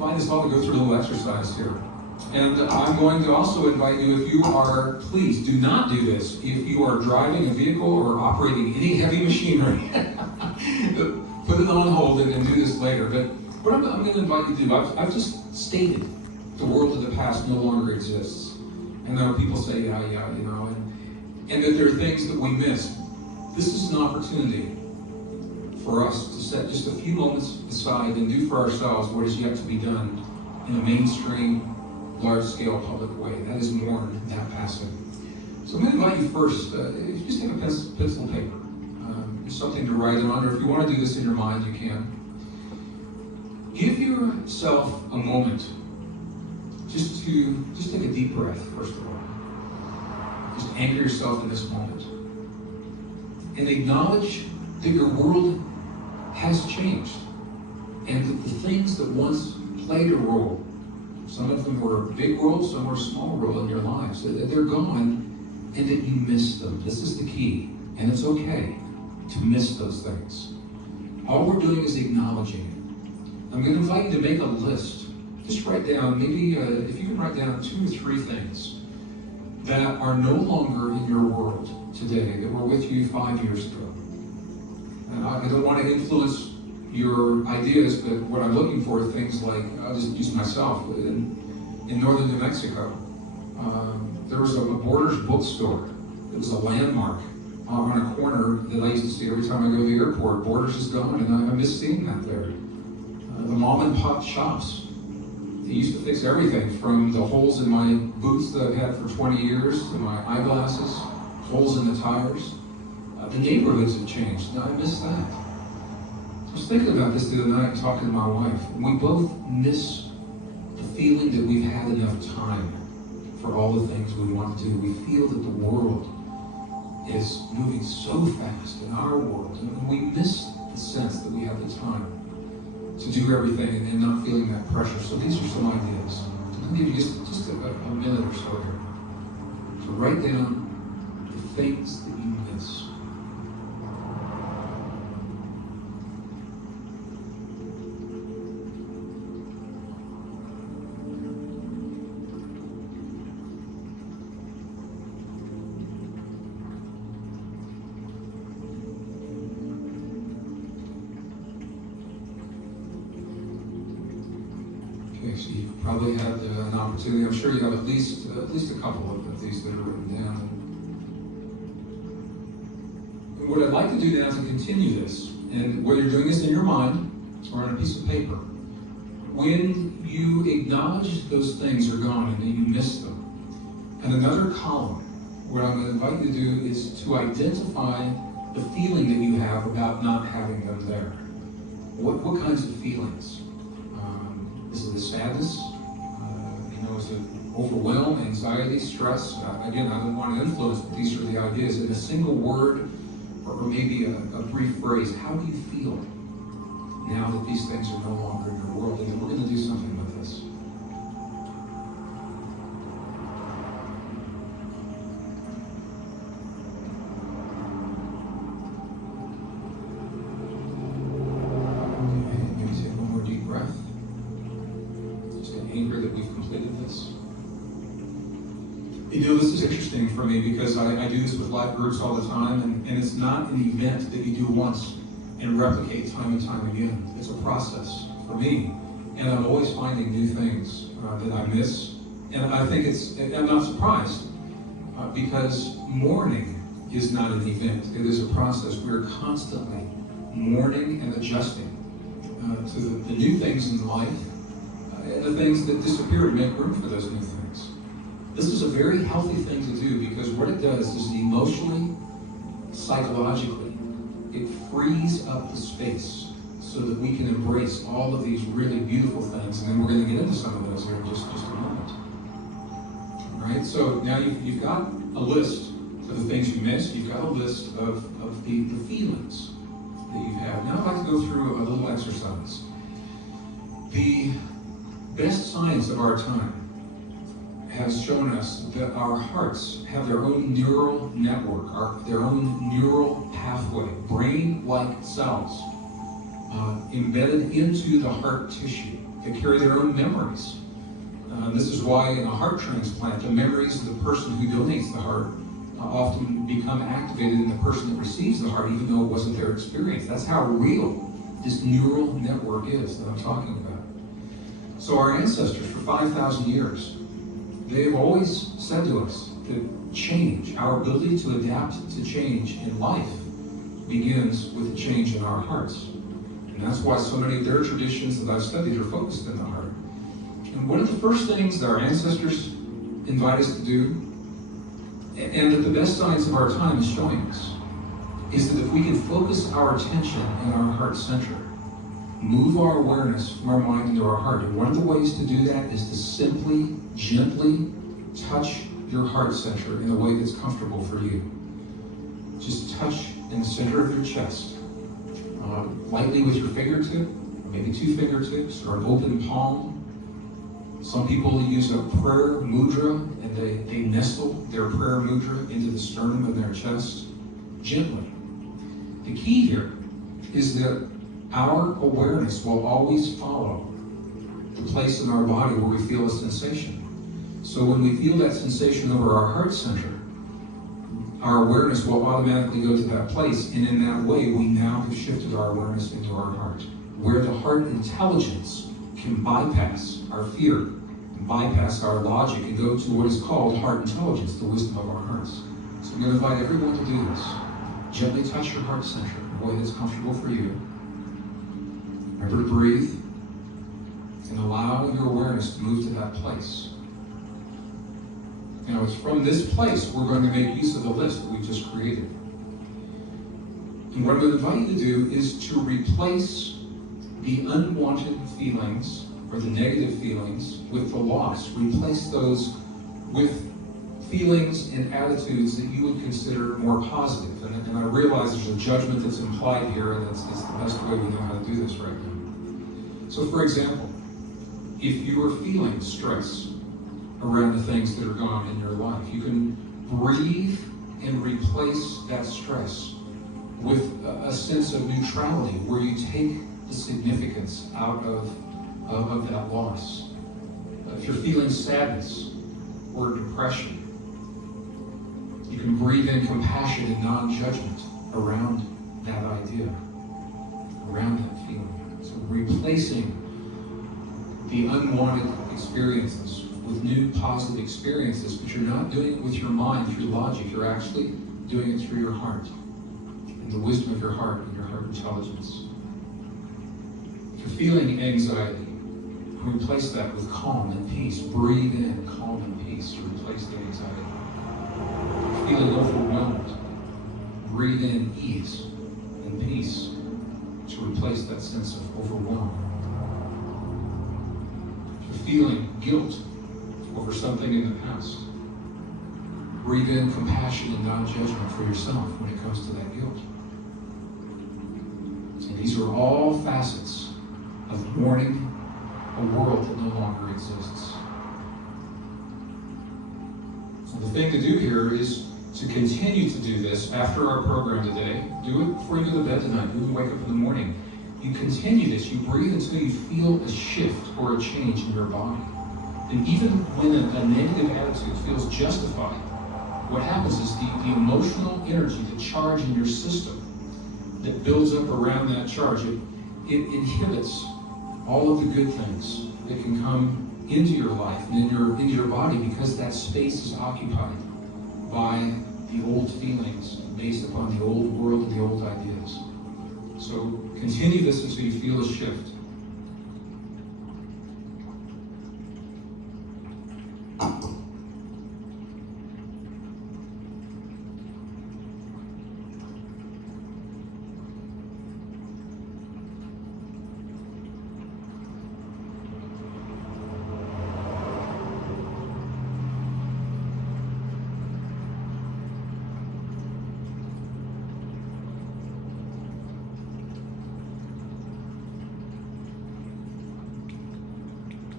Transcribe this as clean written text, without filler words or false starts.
invite us all to go through a little exercise here. And I'm going to also invite you, if you are, please do not do this. If you are driving a vehicle or operating any heavy machinery, put it on hold and do this later. But what I'm going to invite you to do, I've just stated the world of the past no longer exists. And then people say, yeah, you know, and that there are things that we miss. This is an opportunity for us to set just a few moments aside and do for ourselves what is yet to be done in a mainstream, large-scale public way. That is mourn that passing. So I'm going to invite you first, if you just take a pencil and paper, something to write on, or if you want to do this in your mind, you can. Give yourself a moment just take a deep breath, first of all. Just anchor yourself in this moment. And acknowledge that your world has changed. And that the things that once played a role, some of them were a big role, some were a small role in your lives, that they're gone and that you miss them. This is the key. And it's okay to miss those things. All we're doing is acknowledging it. I'm going to invite you to make a list. Just write down, maybe if you can write down 2 or 3 things that are no longer in your world today, that were with you 5 years ago. And I don't want to influence your ideas, but what I'm looking for are things like, I'll just use myself, in northern New Mexico. There was a Borders bookstore. It was a landmark on a corner that I used to see every time I go to the airport. Borders is gone, and I miss seeing that there. The mom and pop shops. They used to fix everything from the holes in my boots that I've had for 20 years to my eyeglasses, holes in the tires. The neighborhoods have changed. Now I miss that. I was thinking about this the other night, talking to my wife. We both miss the feeling that we've had enough time for all the things we want to do. We feel that the world is moving so fast in our world, and we miss the sense that we have the time to do everything and not feeling that pressure. So these are some ideas. I'll give you just a minute or so here to write down the things that you miss. Okay, so you've probably had an opportunity. I'm sure you have at least a couple of these that are written down. And what I'd like to do now is to continue this, and whether you're doing this in your mind or on a piece of paper, when you acknowledge those things are gone and that you miss them, and another column, what I'm going to invite you to do is to identify the feeling that you have about not having them there. What kinds of feelings? Is it a sadness? Is it overwhelm, anxiety, stress? Again, I don't want to influence, but these are the ideas. In a single word, or maybe a brief phrase, how do you feel now that these things are no longer in your world? And then we're going to do something with this. Okay, maybe take one more deep breath. Anchor that we've completed this. You know, this is interesting for me because I do this with live groups all the time, and it's not an event that you do once and replicate time and time again. It's a process for me, and I'm always finding new things that I miss, and I think I'm not surprised because mourning is not an event. It is a process. We're constantly mourning and adjusting to the new things in life, and the things that disappear to make room for those new things. This is a very healthy thing to do because what it does is emotionally, psychologically, it frees up the space so that we can embrace all of these really beautiful things. And then we're going to get into some of those here in just a moment. All right, so now you've got a list of the things you missed. You've got a list of the feelings that you've had. Now I'd like to go through a little exercise. The best science of our time has shown us that our hearts have their own neural network, their own neural pathway, brain-like cells embedded into the heart tissue. They carry their own memories. This is why in a heart transplant, the memories of the person who donates the heart often become activated in the person that receives the heart, even though it wasn't their experience. That's how real this neural network is that I'm talking about. So our ancestors, for 5,000 years, they have always said to us that change, our ability to adapt to change in life, begins with a change in our hearts. And that's why so many of their traditions that I've studied are focused in the heart. And one of the first things that our ancestors invite us to do, and that the best science of our time is showing us, is that if we can focus our attention in our heart center, move our awareness from our mind into our heart. And one of the ways to do that is to simply, gently touch your heart center in a way that's comfortable for you. Just touch in the center of your chest, lightly with your fingertip, or maybe 2 fingertips, or an open palm. Some people use a prayer mudra, and they nestle their prayer mudra into the sternum of their chest, gently. The key here is that our awareness will always follow the place in our body where we feel a sensation. So when we feel that sensation over our heart center, our awareness will automatically go to that place, and in that way, we now have shifted our awareness into our heart, where the heart intelligence can bypass our fear, and bypass our logic, and go to what is called heart intelligence, the wisdom of our hearts. So I'm going to invite everyone to do this. Gently touch your heart center in a way that's comfortable for you. Remember to breathe, and allow your awareness to move to that place. Now, it's from this place we're going to make use of the list that we just created. And what I'm going to invite you to do is to replace the unwanted feelings or the negative feelings with the loss. Replace those with feelings and attitudes that you would consider more positive. And I realize there's a judgment that's implied here, and it's the best way we know how to do this right now. So, for example, if you are feeling stress around the things that are going on in your life, you can breathe and replace that stress with a sense of neutrality, where you take the significance out of that loss. If you're feeling sadness or depression, you can breathe in compassion and non-judgment around that idea, around that feeling. So replacing the unwanted experiences with new positive experiences, but you're not doing it with your mind through logic. You're actually doing it through your heart and the wisdom of your heart and your heart intelligence. If you're feeling anxiety, replace that with calm and peace. Breathe in calm and peace to replace the anxiety. If you're feeling overwhelmed, breathe in ease and peace to replace that sense of overwhelm. If you're feeling guilt over something in the past, breathe in compassion and non-judgment for yourself when it comes to that guilt. And these are all facets of mourning a world that no longer exists. So the thing to do here is to continue to do this after our program today. Do it before you go to bed tonight. Do it when you wake up in the morning. You continue this. You breathe until you feel a shift or a change in your body. And even when a negative attitude feels justified, what happens is the emotional energy, the charge in your system that builds up around that charge, it inhibits all of the good things that can come into your life and into your body, because that space is occupied by the old feelings based upon the old world and the old ideas. So continue this until you feel a shift.